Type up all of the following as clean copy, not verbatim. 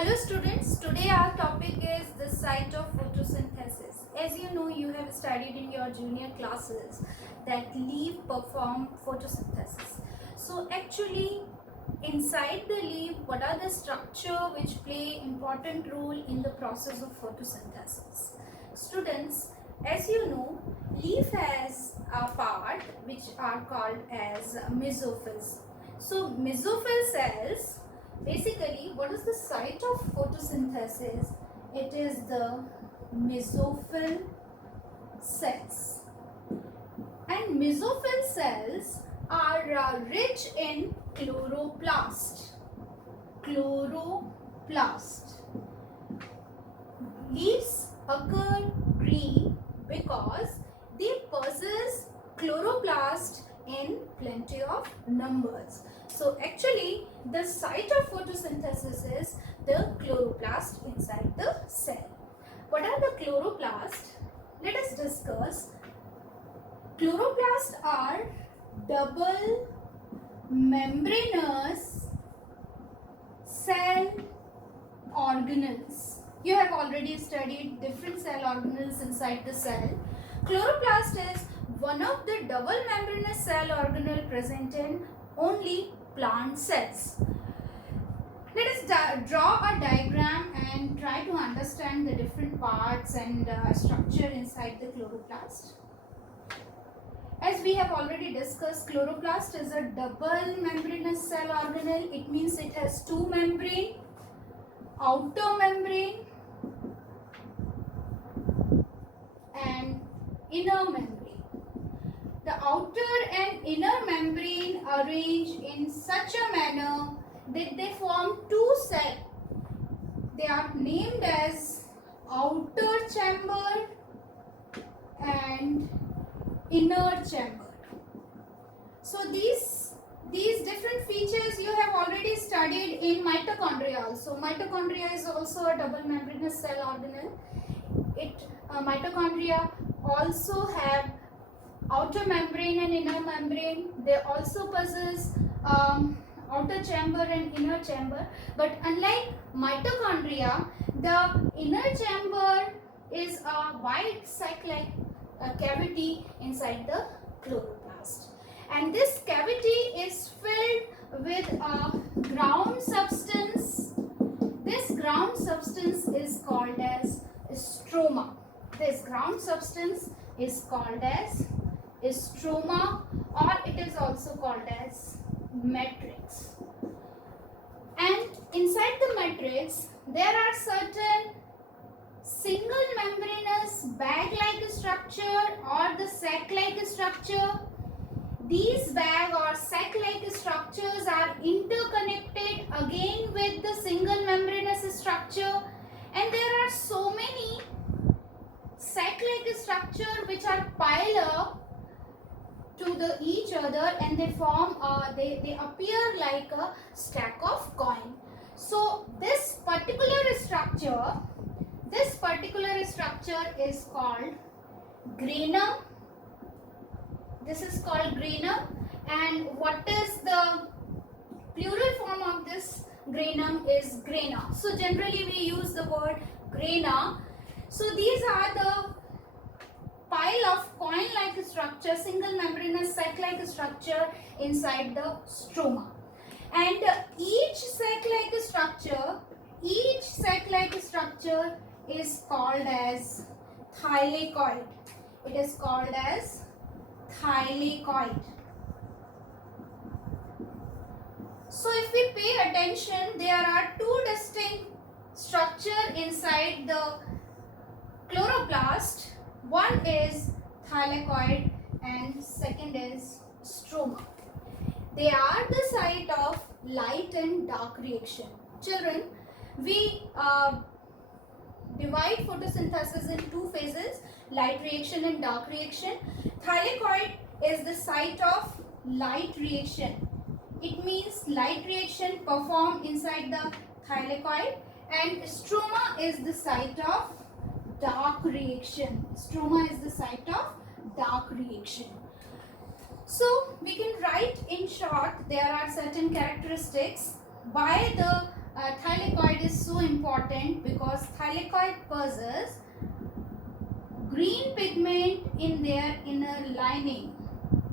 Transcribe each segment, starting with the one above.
Hello students, today our topic is the site of photosynthesis. As you know, you have studied in your junior classes that leaf perform photosynthesis. So actually inside the leaf, what are the structure which play important role in the process of photosynthesis? Students, as you know, leaf has a part which are called as mesophils. So mesophil cells, basically, what is the site of photosynthesis? It is the mesophil cells. And mesophil cells are rich in chloroplast. Chloroplast. Leaves occur green because they possess chloroplast in plenty of numbers. So actually the site of photosynthesis is the chloroplast inside the cell. What are the chloroplast? Let us discuss. Chloroplasts are double membranous cell organelles. You have already studied different cell organelles inside the cell. Chloroplast is one of the double membranous cell organelle present in only plant cells. Let us draw a diagram and try to understand the different parts and structure inside the chloroplast. As we have already discussed, chloroplast is a double membranous cell organelle. It means it has two membrane, outer membrane and inner membrane. The outer and inner membrane arrange in such a manner that they form two cells. They are named as outer chamber and inner chamber. So these different features you have already studied in mitochondria also. Mitochondria is also a double membranous cell organelle. Mitochondria also have outer membrane and inner membrane. They also possess outer chamber and inner chamber. But unlike mitochondria, the inner chamber is a wide sac-like cavity inside the chloroplast. And this cavity is filled with a ground substance. This ground substance is called as stroma. This ground substance is called as stroma, or it is also called as matrix. And inside the matrix there are certain single membranous bag-like structure or the sac-like structure. These bag or sac-like structures are interconnected again with the single membranous structure, and there are so many sac-like structure which are piled up to each other, and they form they appear like a stack of coin. So this particular structure is called granum. This is called granum. And what is the plural form of this granum is grana. So generally we use the word grana. So these are the pile of coin-like structure, single membranous sac-like structure inside the stroma. And each sac-like structure is called as thylakoid. It is called as thylakoid. So if we pay attention, there are two distinct structures inside the chloroplast. One is thylakoid and second is stroma. They are the site of light and dark reaction. Children, we divide photosynthesis in two phases, light reaction and dark reaction. Thylakoid is the site of light reaction. It means light reaction performed inside the thylakoid, and stroma is the site of dark reaction. Stroma is the site of dark reaction. So we can write in short, there are certain characteristics why the thylakoid is so important because thylakoid possess green pigment in their inner lining.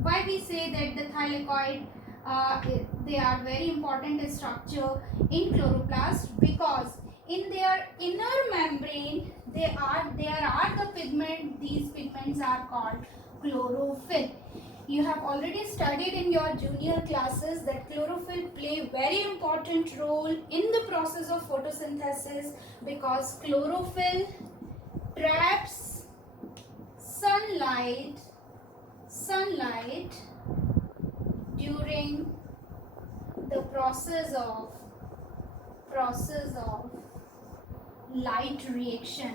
Why we say that the thylakoid they are very important structure in chloroplast? Because in their inner membrane there are the pigment. These pigments are called chlorophyll. You have already studied in your junior classes that chlorophyll play very important role in the process of photosynthesis, because chlorophyll traps sunlight during the process of light reaction.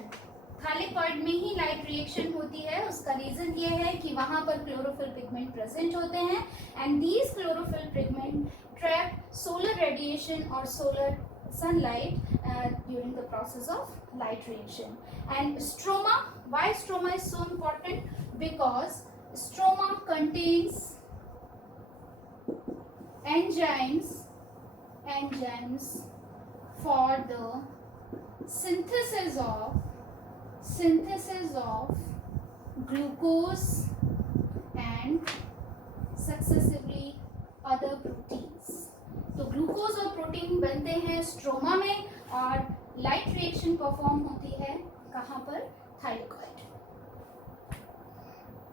Thylakoid में ही light reaction होती है. उसका reason ये है कि वहां पर chlorophyll pigment present होते हैं and these chlorophyll pigment trap solar radiation और solar sunlight during the process of light reaction. And stroma, why stroma is so important? Because stroma contains enzymes for the synthesis of glucose and successively other proteins. तो glucose और protein बनते हैं stroma में और light reaction perform होती है कहाँ पर? थाइलेकॉइड.